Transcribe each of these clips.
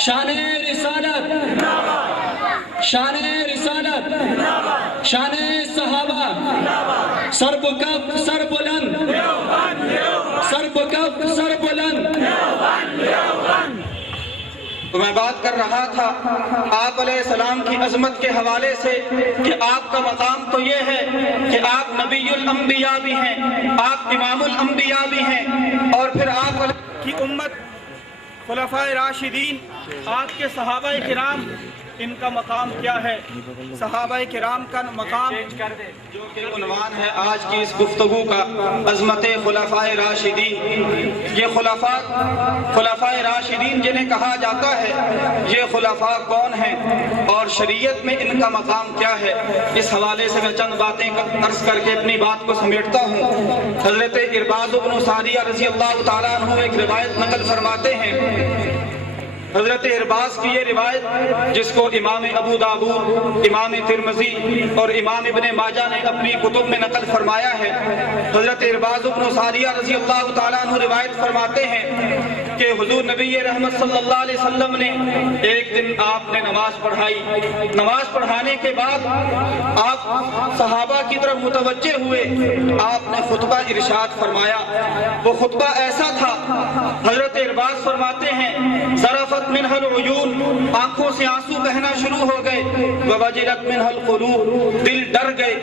شان رسالت، شان رسالت، شان صحابہ، سر بکف سر بلند، سر بکف سر بلند۔ تو میں بات کر رہا تھا آپ علیہ السلام کی عظمت کے حوالے سے کہ آپ کا مقام تو یہ ہے کہ آپ نبی الانبیاء بھی ہیں، آپ امام الانبیاء بھی ہیں، اور پھر آپ کی امت خلفاء راشدین، آپ کے صحابہ کرام، ان کا مقام کیا ہے؟ صحابہ کرام کا مقام جو کہ عنوان ہے آج کی اس گفتگو کا، عظمت خلفاء راشدین۔ یہ خلفاء راشدین جنہیں کہا جاتا ہے، یہ خلفاء کون ہیں اور شریعت میں ان کا مقام کیا ہے؟ اس حوالے سے میں چند باتیں عرض کر کے اپنی بات کو سمیٹتا ہوں۔ حضرت ارباض بن ساریہ رضی اللہ تعالیٰ عنہ ایک روایت نقل فرماتے ہیں۔ حضرت ارباز کی یہ روایت جس کو امام ابو داؤد، امام ترمذی اور امام ابن ماجہ نے اپنی کتب میں نقل فرمایا ہے۔ حضرت ارباز بن ساریہ رضی اللہ تعالیٰ عنہ روایت فرماتے ہیں کہ حضور نبی رحمت صلی اللہ علیہ وسلم نے ایک دن آپ نے نماز پڑھائی۔ نماز پڑھانے کے بعد آپ صحابہ کی طرف متوجہ ہوئے، آپ نے خطبہ ارشاد فرمایا۔ وہ خطبہ ایسا تھا، حضرت ارباز فرماتے ہیں ذرفت منہ العیون، آنکھوں سے آنسو بہنا شروع ہو گئے، ووجلت منہ القلوب، دل ڈر گئے،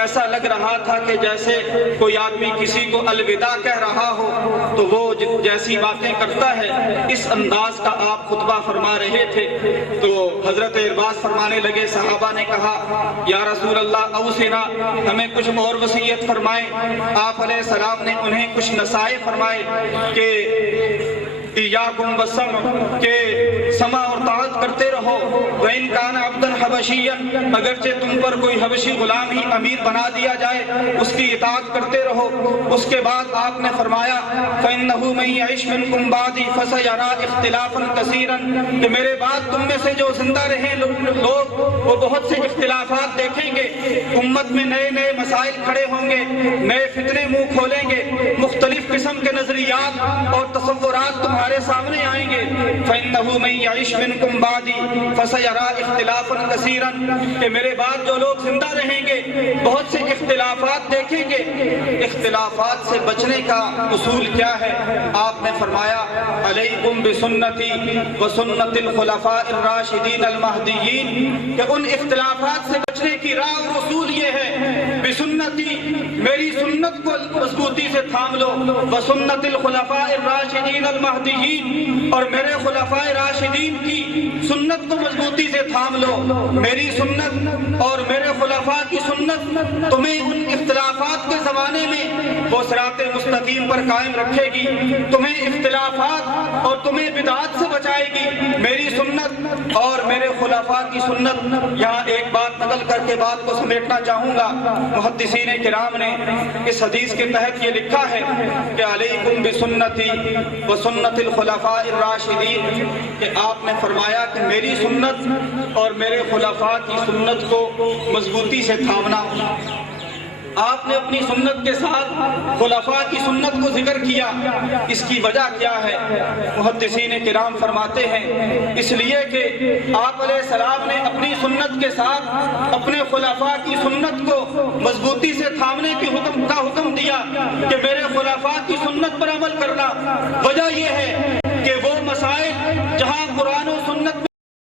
ایسا لگ رہا تھا کہ جیسے کوئی آدمی کسی کو الوداع کہہ رہا ہو تو وہ جیسی باتیں کرتا ہے، اس انداز کا آپ خطبہ فرما رہے تھے۔ تو حضرت ارباز فرمانے لگے، صحابہ نے کہا یا رسول اللہ اوصنا، ہمیں کچھ اور وصیت فرمائیں۔ آپ علیہ السلام نے انہیں کچھ نصائح فرمائے کہ ایاکم والسمع، کہ سمع اور طاعت کرتے رہو، وَإِنْ كَانَ عَبْدًا حَبَشِيًّا، اگرچہ تم پر کوئی حبشی غلام ہی امیر بنا دیا جائے اس کی اطاعت کرتے رہو۔ اس کے بعد آپ نے فرمایا فَإِنَّهُ مَنْ يَعِشْ مِنْكُمْ بَعْدِي فَسَيَرَىٰ اخْتِلَافًا كَثِيرًا، کہ میرے بعد تم میں سے جو زندہ رہے لوگ وہ بہت سے اختلافات دیکھیں گے، امت میں نئے نئے مسائل کھڑے ہوں گے، نئے فتنے منہ کھولیں گے، مختلف قسم کے نظریات اور تصورات تمہارے سامنے آئیں گے۔ فَإِنَّهُ مَنْ يَعِشْ مِنْكُمْ بَعْدِي فَسَيَرَىٰ اخْتِلَافًا كَثِيرًا، کہ میرے بعد جو لوگ زندہ رہیں گے بہت سے اختلافات دیکھیں گے۔ اختلافات سے بچنے کا اصول کیا ہے؟ آپ نے فرمایا علیکم بسنتی وسنت الخلفاء الراشدین المہدیین، کہ ان اختلافات سے بچنے کی راہ اور اصول یہ ہے بسنتی، میری سنت کو مضبوطی سے تھام لو، وسنت الخلفاء الراشدین المہدیین، اور میرے خلفاء راشدین کی سنت کو مضبوطی سے تھام لو۔ میری سنت اور میرے خلفاء کی سنت تمہیں ان اختلافات کے زمانے میں وہ صراط مستقیم پر قائم رکھے گی، تمہیں اختلافات اور تمہیں بدعات سے بچائے گی۔ میری سنت اور میرے خلفاء کی سنت۔ یہاں ایک بات نقل کر کے بات کو سمیٹنا چاہوں گا۔ محدثین کرام نے اس حدیث کے تحت یہ لکھا ہے کہ علیکم بسنتی وسنت الخلفاء الراشدین، کہ آپ نے فرمایا کہ میری سنت اور میرے خلفاء کی سنت کو مضبوطی سے تھامنا۔ آپ نے اپنی سنت کے ساتھ خلفاء کی سنت کو ذکر کیا، اس کی وجہ کیا ہے؟ محدثین کرام فرماتے ہیں اس لیے کہ آپ علیہ السلام نے اپنی سنت کے ساتھ اپنے خلفاء کی سنت کو مضبوطی سے تھامنے کی حکم دیا کہ میرے خلفاء کی سنت پر عمل کرنا۔ وجہ یہ ہے کہ وہ مسائل جہاں قرآن